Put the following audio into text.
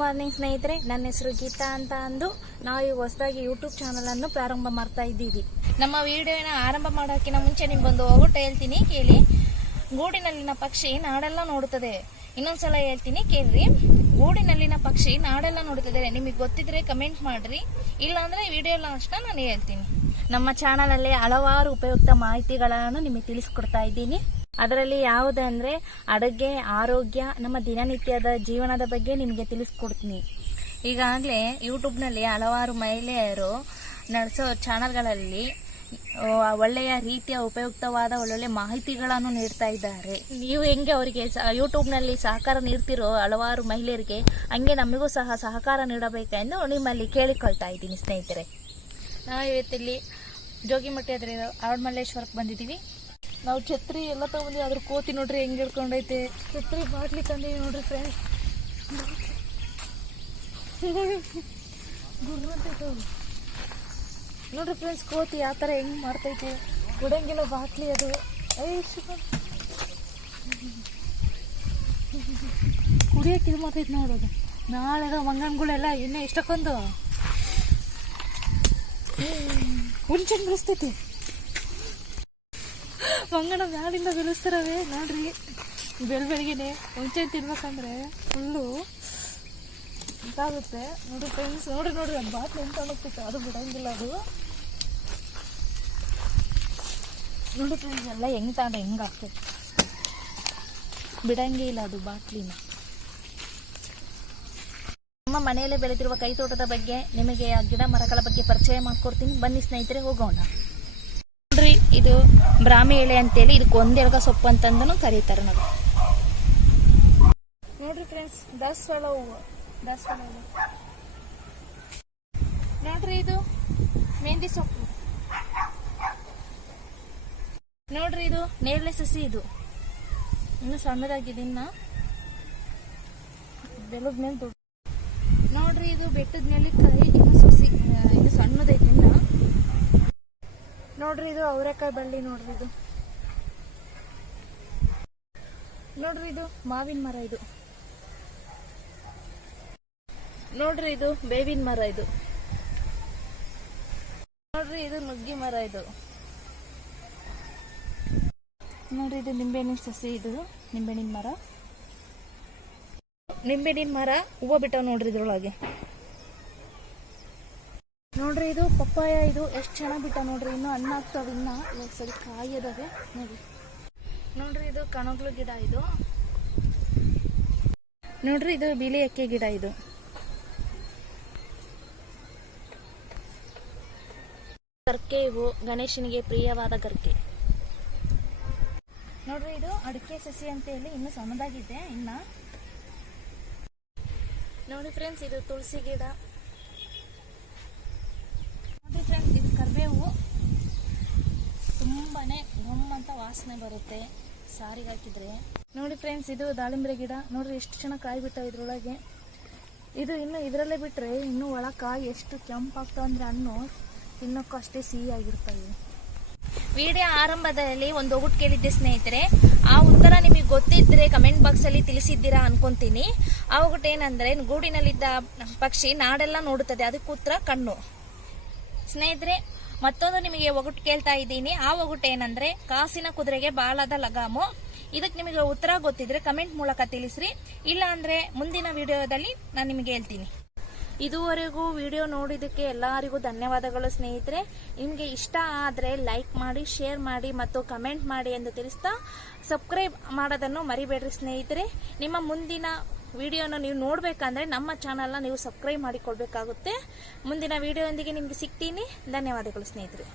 Morning ಸ್ನೇಹಿತರೆ. ನನ್ನ ಹೆಸರು ಗೀತಾ ಅಂತ ಅಂದು ನಾವು ಈ ಹೊಸದಾಗಿ ಯೂಟ್ಯೂಬ್ ಚಾನಲ್ ಅನ್ನು ಪ್ರಾರಂಭ ಮಾಡ್ತಾ ಇದ್ದೀವಿ. ನಮ್ಮ ವಿಡಿಯೋನ ಆರಂಭ ಮಾಡೋಕ್ಕಿಂತ ಮುಂಚೆ ನಿಮ್ಗೊಂದು ಒಗಟು ಹೇಳ್ತೀನಿ, ಕೇಳಿ. ಗೂಡಿನಲ್ಲಿನ ಪಕ್ಷಿ ನಾಡೆಲ್ಲ ನೋಡುತ್ತದೆ. ಇನ್ನೊಂದ್ಸಲ ಹೇಳ್ತೀನಿ, ಕೇಳ್ರಿ. ಗೂಡಿನಲ್ಲಿನ ಪಕ್ಷಿ ನಾಡೆಲ್ಲ ನೋಡುತ್ತದೆ. ನಿಮಗೆ ಗೊತ್ತಿದ್ರೆ ಕಮೆಂಟ್ ಮಾಡ್ರಿ. ಇಲ್ಲಾಂದ್ರೆ ವಿಡಿಯೋ ಲಾಸ್ಟ್ ನಾನು ಹೇಳ್ತೀನಿ. ನಮ್ಮ ಚಾನಲಲ್ಲಿ ಹಲವಾರು ಉಪಯುಕ್ತ ಮಾಹಿತಿಗಳನ್ನು ನಿಮಗೆ ತಿಳಿಸ್ಕೊಡ್ತಾ ಇದ್ದೀನಿ. ಅದರಲ್ಲಿ ಯಾವುದಂದ್ರೆ ಅಡುಗೆ ಆರೋಗ್ಯ ನಮ್ಮ ದಿನನಿತ್ಯದ ಜೀವನದ ಬಗ್ಗೆ ನಿಮಗೆ ತಿಳಿಸ್ಕೊಡ್ತೀನಿ. ಈಗಾಗಲೇ ಯೂಟ್ಯೂಬ್ನಲ್ಲಿ ಹಲವಾರು ಮಹಿಳೆಯರು ನಡೆಸೋ ಚಾನಲ್ಗಳಲ್ಲಿ ಒಳ್ಳೆಯ ರೀತಿಯ ಉಪಯುಕ್ತವಾದ ಒಳ್ಳೊಳ್ಳೆ ಮಾಹಿತಿಗಳನ್ನು ನೀಡ್ತಾ ಇದ್ದಾರೆ. ನೀವು ಹೆಂಗೆ ಅವರಿಗೆ ಯೂಟ್ಯೂಬ್ನಲ್ಲಿ ಸಹಕಾರ ನೀಡ್ತಿರೋ ಹಲವಾರು ಮಹಿಳೆಯರಿಗೆ ಹಂಗೆ ನಮಗೂ ಸಹ ಸಹಕಾರ ನೀಡಬೇಕೆಂದು ನಿಮ್ಮಲ್ಲಿ ಕೇಳಿಕೊಳ್ತಾ ಇದ್ದೀನಿ ಸ್ನೇಹಿತರೆ. ನಾವು ಇವತ್ತಿಲ್ಲಿ ಜೋಗಿಮಟ್ಟಿ ಹತ್ರ ಇರೋ ಆಡ್ಮಲ್ಲೇಶ್ವರಕ್ಕೆ ಬಂದಿದ್ದೀವಿ. ನಾವು ಛತ್ರಿ ಎಲ್ಲ ತಗೊಂಡ್ವಿ ಅದ್ರ ಕೋತಿ ನೋಡ್ರಿ ಹೆಂಗ್ ಹಿಡ್ಕೊಂಡೈತೆ. ಛತ್ರಿ ಬಾಟ್ಲಿ ತಂದೀವಿ ನೋಡ್ರಿ ಫ್ರೆಂಡ್ಸ್ ನೋಡ್ರಿ ಫ್ರೆಂಡ್ಸ್ ಕೋತಿ ಆ ಥರ ಹೆಂಗ್ ಮಾಡ್ತೈತೆ. ಕೊಡಂಗಿಲ್ಲ ಬಾಟ್ಲಿ ಅದು. ಐ ಕುಡಿಯಕ್ಕೆ ಇದು ಮಾಡ್ತೈತೆ ನೋಡೋದು ನಾಳೆ ಮಂಗನ್ಗಳೆಲ್ಲ ಇನ್ನೂ ಇಷ್ಟಕ್ಕೊಂದು ಹುಂಚನ್ ಬೆಳೆಸ್ತೈತಿ. ಮಂಗನ ಮ್ಯಾಲಿಂದ ಬೆಳೆಸ್ತಾರವೆ? ನೋಡ್ರಿ. ಬೆಳ್ ಬೆಳಗ್ಗೆನೆ ಮುಂಚೆ ತಿನ್ಬೇಕಂದ್ರೆ ಫುಲ್ಲು ಇದಾಗುತ್ತೆ. ನೋಡ್ರಿ ಫ್ರೆಂಡ್ಸ್ ನೋಡ್ರಿ ನೋಡ್ರಿ ಅದು ಬಾಟ್ಲಿ ಎಂತ ಹೋಗ್ತಿತ್ತು ಅದು ಬಿಡಂಗಿಲ್ಲ ಅದು. ನೋಡಿ ಫ್ರೆಂಡ್ಸ್ ಎಲ್ಲ ಹೆಂಗ್ ತಾಂಡ ಹೆಂಗ್ ಆಗ್ತೈತೆ ಬಿಡಂಗೇ ಇಲ್ಲ ಅದು ಬಾಟ್ಲಿನ. ನಮ್ಮ ಮನೆಯಲ್ಲೇ ಬೆಳೆದಿರುವ ಕೈತೋಟದ ಬಗ್ಗೆ ನಿಮಗೆ ಆ ಗಿಡ ಮರಗಳ ಬಗ್ಗೆ ಪರಿಚಯ ಮಾಡ್ಕೊಡ್ತೀನಿ. ಬನ್ನಿ ಸ್ನೇಹಿತರೆ, ಹೋಗೋಣ. ನೋಡ್ರಿ, ಇದು ಬ್ರಾಹ್ಮಿ ಎಲೆ ಅಂತೇಳಿ, ಇದಕ್ಕೆ ಒಂದೆಳ್ಗ ಸೊಪ್ಪು ಅಂತಂದನು ಕರೀತಾರೆ ನೋಡಿ ನೋಡ್ರಿ ಫ್ರೆಂಡ್ಸ್ ದಾಸವಾಳ ಹೂವು. ದಾಸವಾಳ ನೋಡ್ರಿ ಇದು ಮೆಹಂದಿ ಸೊಪ್ಪು. ನೋಡ್ರಿ ಇದು ನೇರಳೆ ಸಸಿ ಇದು. ಇನ್ನು ಸಣ್ಣದಾಗಿದೆ ಇನ್ನ. ಬೆಳದ ಮೇಲೆ ದೊಡ್ಡ ನೋಡ್ರಿ ಇದು ಬೆಟ್ಟದ ಮೇಲೆ ಕೈ ಇನ್ನು ಸಸಿ ಇನ್ನು ಇದು ಸಣ್ಣದೈತಿ ಇನ್ನ. ನೋಡ್ರಿ ಇದು ಅವರೆಕಾಯಿ ಬಳ್ಳಿ ನೋಡ್ರಿ ಇದು. ನೋಡ್ರಿ ಇದು ಮಾವಿನ ಮರ ಇದು. ನೋಡ್ರಿ ಇದು ಬೇವಿನ ಮರ ಇದು. ನೋಡ್ರಿ ಇದು ನುಗ್ಗಿ ಮರ ಇದು. ನೋಡ್ರಿ ಇದು ನಿಂಬೆಹಣ್ಣಿನ ಸಸಿ ಇದು, ನಿಂಬೆಹಣ್ಣಿನ ಮರ. ನಿಂಬೆಹಣ್ಣಿನ ಮರ ಹೂವು ಬಿಟ್ಟಾವ ನೋಡ್ರಿ ಇದ್ರೊಳಗೆ. ನೋಡ್ರಿ, ಇದು ಪಪ್ಪಾಯ, ಇದು ಎಷ್ಟು ಚೆನ್ನಾಗಿ ಬಿಟ್ಟ ನೋಡ್ರಿ. ಇನ್ನು ಅನ್ನ ಆಗ್ತಾವ ಇನ್ನ. ಇವಾಗ ಸರಿ ಕಾಯಿ ಅದಾವೆ ನೋಡ್ರಿ ನೋಡ್ರಿ ಇದು ಕಣಗ್ಲು ಗಿಡ ಇದು. ನೋಡ್ರಿ, ಇದು ಬಿಳಿ ಅಕ್ಕಿ ಗಿಡ ಇದು. ಗರ್ಕೆ ಇವು ಗಣೇಶನಿಗೆ ಪ್ರಿಯವಾದ ಗರ್ಕೆ. ನೋಡ್ರಿ, ಇದು ಅಡಿಕೆ ಸಸಿ ಅಂತ ಹೇಳಿ ಇನ್ನು ಸಣ್ಣದಾಗಿದೆ ಇನ್ನ. ನೋಡಿ ಫ್ರೆಂಡ್ಸ್ ಇದು ತುಳಸಿ ಗಿಡ ನೋಡಿ ಫ್ರೆಂಡ್ಸ್ ಇದು ಕರಿಬೇವು ಘಮ್ ಅಂತ ವಾಸನೆ ಬರುತ್ತೆ. ಸಾರಿಗೆ ಹಾಕಿದ್ರೆ ನೋಡಿ ಫ್ರೆಂಡ್ಸ್ ಇದು ದಾಳಿಂಬೆ ಗಿಡ. ನೋಡ್ರಿ ಎಷ್ಟು ಚೆನ್ನಾಗಿ ಕಾಯಿ ಬಿಟ್ಟ ಇದ್ರೊಳಗೆ. ಇದು ಇನ್ನು ಇದರಲ್ಲೇ ಬಿಟ್ರೆ ಇನ್ನು ಒಳ ಕಾಯಿ ಎಷ್ಟು ಕೆಂಪಾಗ್ತಾವ ಅಂದ್ರೆ ಹಣ್ಣು ತಿನ್ನೋಕ್ಕೂ ಅಷ್ಟೇ ಸಿಹಿ ಆಗಿರ್ತವೆ ವಿಡಿಯೋ ಆರಂಭದಲ್ಲಿ ಒಂದು ಒಗಟು ಕೇಳಿದ್ದೆ ಸ್ನೇಹಿತರೆ. ಆ ಉತ್ತರ ನಿಮಗೆ ಗೊತ್ತಿದ್ರೆ ಕಮೆಂಟ್ ಬಾಕ್ಸ್ ಅಲ್ಲಿ ತಿಳಿಸಿದ್ದೀರಾ ಅನ್ಕೊಂತೀನಿ. ಆ ಒಗಟು ಏನಂದ್ರೆ, ಗೂಡಿನಲ್ಲಿದ್ದ ಪಕ್ಷಿ ನಾಡೆಲ್ಲ ನೋಡುತ್ತದೆ. ಅದಕ್ಕೆ ಉತ್ತರ ಕಣ್ಣು. ಸ್ನೇಹಿತರೆ ಮತ್ತೊಂದು ನಿಮಗೆ ಒಗಟು ಕೇಳ್ತಾ ಇದ್ದೀನಿ. ಆ ಒಗಟು ಏನಂದ್ರೆ ಕಾಸಿನ ಕುದುರೆಗೆ ಬಾಲದ ಲಗಾಮು. ಇದಕ್ಕೆ ನಿಮಗೆ ಉತ್ತರ ಗೊತ್ತಿದ್ರೆ ಕಮೆಂಟ್ ಮೂಲಕ ತಿಳಿಸ್ರಿ. ಇಲ್ಲ ಅಂದ್ರೆ ಮುಂದಿನ ವಿಡಿಯೋದಲ್ಲಿ ನಾನು ನಿಮಗೆ ಹೇಳ್ತೀನಿ. ಇದುವರೆಗೂ ವಿಡಿಯೋ ನೋಡಿದ್ದಕ್ಕೆ ಎಲ್ಲರಿಗೂ ಧನ್ಯವಾದಗಳು ಸ್ನೇಹಿತರೆ. ನಿಮಗೆ ಇಷ್ಟ ಆದರೆ ಲೈಕ್ ಮಾಡಿ, ಶೇರ್ ಮಾಡಿ ಮತ್ತು ಕಮೆಂಟ್ ಮಾಡಿ ಎಂದು ತಿಳಿಸ್ತಾ ಸಬ್ಸ್ಕ್ರೈಬ್ ಮಾಡೋದನ್ನು ಮರಿಬೇಡ್ರಿ ಸ್ನೇಹಿತರೆ. ನಿಮ್ಮ ಮುಂದಿನ ವಿಡಿಯೋನ ನೀವು ನೋಡಬೇಕಂದ್ರೆ ನಮ್ಮ ಚಾನಲ್ನ ನೀವು ಸಬ್ಸ್ಕ್ರೈಬ್ ಮಾಡಿಕೊಳ್ಬೇಕಾಗುತ್ತೆ ಮುಂದಿನ ವಿಡಿಯೋದೊಂದಿಗೆ ನಿಮಗೆ ಸಿಗ್ತೀನಿ. ಧನ್ಯವಾದಗಳು ಸ್ನೇಹಿತರೆ.